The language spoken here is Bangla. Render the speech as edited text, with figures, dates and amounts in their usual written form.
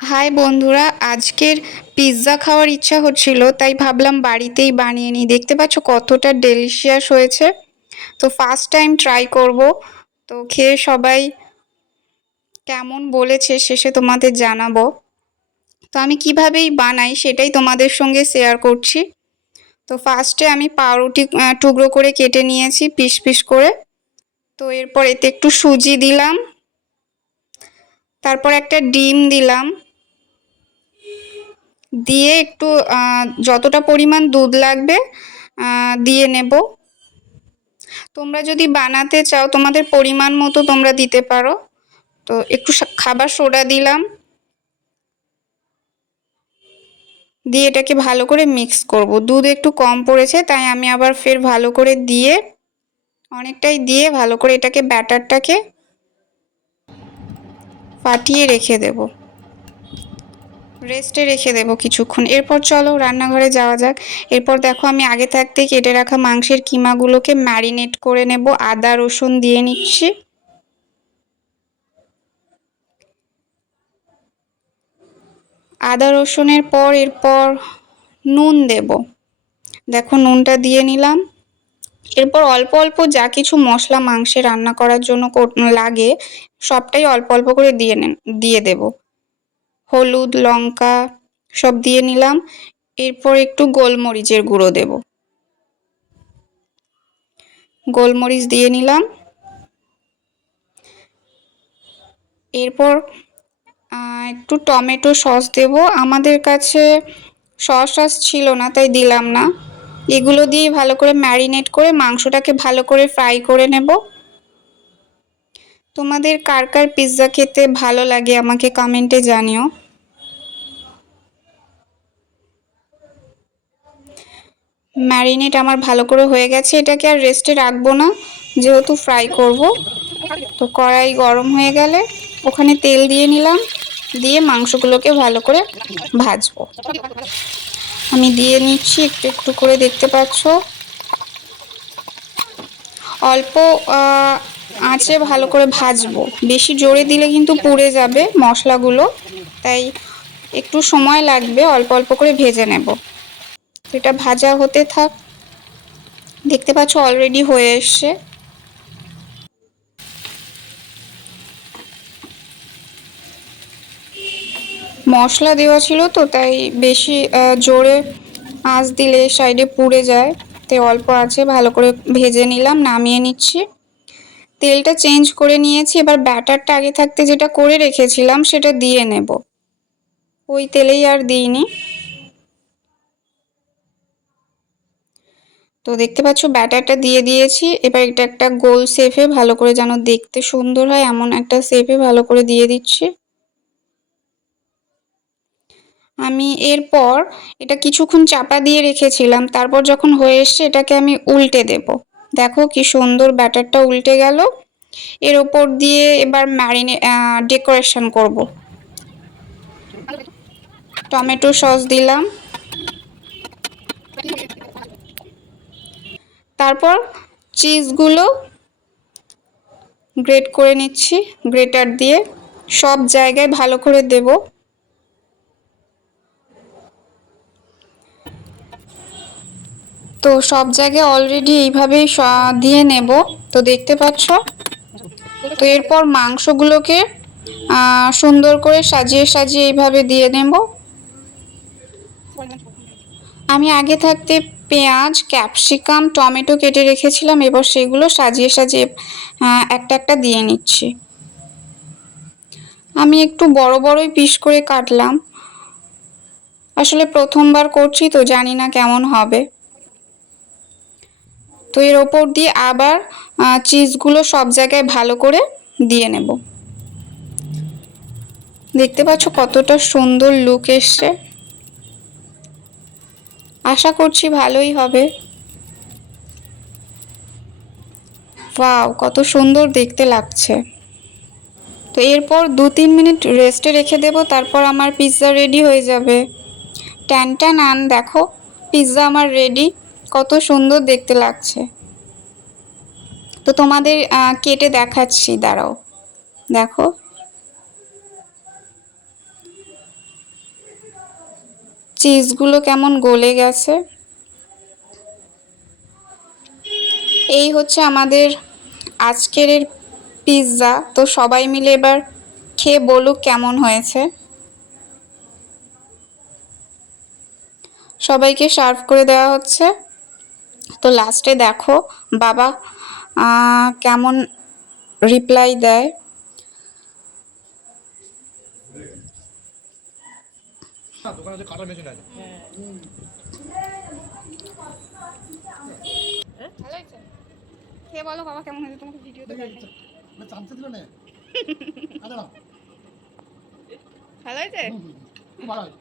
হাই বন্ধুরা, আজকের পিৎজা খাওয়ার ইচ্ছা হচ্ছিল, তাই ভাবলাম বাড়িতেই বানিয়ে নিই। দেখতে পাচ্ছ কতটা ডেলিশিয়াস হয়েছে। তো ফার্স্ট টাইম ট্রাই করব। তো খেয়ে সবাই কেমন বলেছে শেষে তোমাদের জানাবো। তো আমি কিভাবেই বানাই সেটাই তোমাদের সঙ্গে শেয়ার করছি। তো ফার্স্টে আমি পাউরুটি টুকরো করে কেটে নিয়েছি পিস পিস করে। তো এরপর এতে একটু সুজি দিলাম, তারপর একটা ডিম দিলাম, দিয়ে একটু যতটা পরিমাণ দুধ লাগবে দিয়ে নেব। তোমরা যদি বানাতে চাও তোমাদের পরিমাণ মতো তোমরা দিতে পারো। তো একটু খাবার সোডা দিলাম, দিয়ে এটাকে ভালো করে মিক্স করব। দুধ একটু কম পড়েছে তাই আমি আবার ফের ভালো করে দিয়ে অনেকটাই দিয়ে ভালো করে এটাকে ব্যাটারটাকে ফাটিয়ে রেখে দেব, রেস্টে রেখে দেবো কিছুক্ষণ। এরপর চলো রান্নাঘরে যাওয়া যাক। এরপর দেখো আমি আগে থাকতে কেটে রাখা মাংসের কিমাগুলোকে ম্যারিনেট করে নেব। আদা রসুন দিয়ে নিচ্ছি, আদা রসুনের পর এরপর নুন দেব। দেখো নুনটা দিয়ে নিলাম। এরপর অল্প অল্প যা কিছু মশলা মাংসে রান্না করার জন্য লাগে সবটাই অল্প অল্প করে দিয়ে দেব। হলুদ লঙ্কা সব দিয়ে নিলাম। এরপর একটু গোলমরিচের গুঁড়ো দেব, গোলমরিচ দিয়ে নিলাম। এরপর একটু টমেটো সস দেব। আমাদের কাছে সস ছিল না তাই দিলাম না। এগুলো দিয়ে ভালো করে ম্যারিনেট করে মাংসটাকে ভালো করে ফ্রাই করে নেব। তোমাদের কার কার পিৎজা খেতে ভালো লাগে আমাকে কমেন্টে জানিও। ম্যারিনেট আমার ভালো করে হয়ে গেছে, এটাকে আর রেস্টে রাখবো না যেহেতু ফ্রাই করব। তো কড়াই গরম হয়ে গেলে ওখানে তেল দিয়ে নিলাম, দিয়ে মাংসগুলোকে ভালো করে ভাজবো। আমি দিয়ে নিচ্ছি একটু একটু করে, দেখতে পাচ্ছ। অল্প আঁচে ভালো করে ভাজবো, বেশি জোরে দিলে কিন্তু পুড়ে যাবে মশলাগুলো, তাই একটু সময় লাগবে, অল্প অল্প করে ভেজে নেব। এটা ভাজা হতে থাক। দেখতে পাচ্ছ অলরেডি হয়ে এসছে। মশলা দেওয়া ছিল তো তাই বেশি জোরে আঁচ দিলে সাইডে পুড়ে যায়, তাই অল্প আছে ভালো করে ভেজে নিলাম, নামিয়ে নিচ্ছি। তেলটা চেঞ্জ করে নিয়েছি। এবার ব্যাটারটা আগে থাকতে যেটা করে রেখেছিলাম সেটা দিয়ে নেব। ওই তেলেই আর দিইনি। তো দেখতে পাচ্ছ ব্যাটারটা দিয়ে দিয়েছি। এবার এটা একটা গোল শেপে ভালো করে যেন দেখতে সুন্দর হয় এমন একটা শেপে ভালো করে দিয়ে দিচ্ছি। আমি এরপর এটা কিছুক্ষণ চাপা দিয়ে রেখেছিলাম, তারপর যখন হয়ে এসছে এটাকে আমি উল্টে দেব। দেখো কি সুন্দর ব্যাটারটা উল্টে গেল। এর ওপর দিয়ে এবার ডেকোরেশন করব। টমেটো সস দিলাম, তারপর চিজগুলো গ্রেট করে নিচ্ছি গ্রেটার দিয়ে, সব জায়গায় ভালো করে দেব। তো সব জায়গায় অলরেডি এইভাবেই দিয়ে নেব। তো দেখতে পাচ্ছ। তো এরপর মাংসগুলোকে সুন্দর করে সাজিয়ে সাজিয়ে এইভাবে দিয়ে নেব। আমি আগে থাকতে পেঁয়াজ ক্যাপসিকাম টমেটো কেটে রেখেছিলাম, এবার সেগুলো সাজিয়ে সাজিয়ে একটা একটা দিয়ে নিচ্ছি। আমি একটু বড় বড়ই পিস করে কাটলাম, আসলে প্রথমবার করছি তো জানি না কেমন হবে। তো এর ওপর দিয়ে আবার চিজগুলো সব জায়গায় ভালো করে দিয়ে নেব। দেখতে পাচ্ছ কতটা সুন্দর লুক এসছে। আশা করছি ভালোই হবে। ওয়াও, কত সুন্দর দেখতে লাগছে। তো এরপর 2-3 মিনিট রেস্টে রেখে দেব, তারপর আমার পিৎজা রেডি হয়ে যাবে। ট্যান ট্যান আন, দেখো পিৎজা আমার রেডি। কত সুন্দর দেখতে লাগছে। তো তোমাদের কেটে দেখাচ্ছি, দাঁড়াও। দেখো চিজগুলো কেমন গলে গেছে। এই হচ্ছে আমাদের আজকের পিৎজা। তো সবাই মিলে এবার খেয়ে বলুক কেমন হয়েছে। সবাইকে সার্ভ করে দেওয়া হচ্ছে। তো লাস্টে দেখো বাবা কেমন রিপ্লাই দেয়। খেয়ে বলো বাবা কেমন হয়েছে, তোমাকে ভিডিওতে দেখাই। ভালো হয়েছে? ভালো হয়েছে।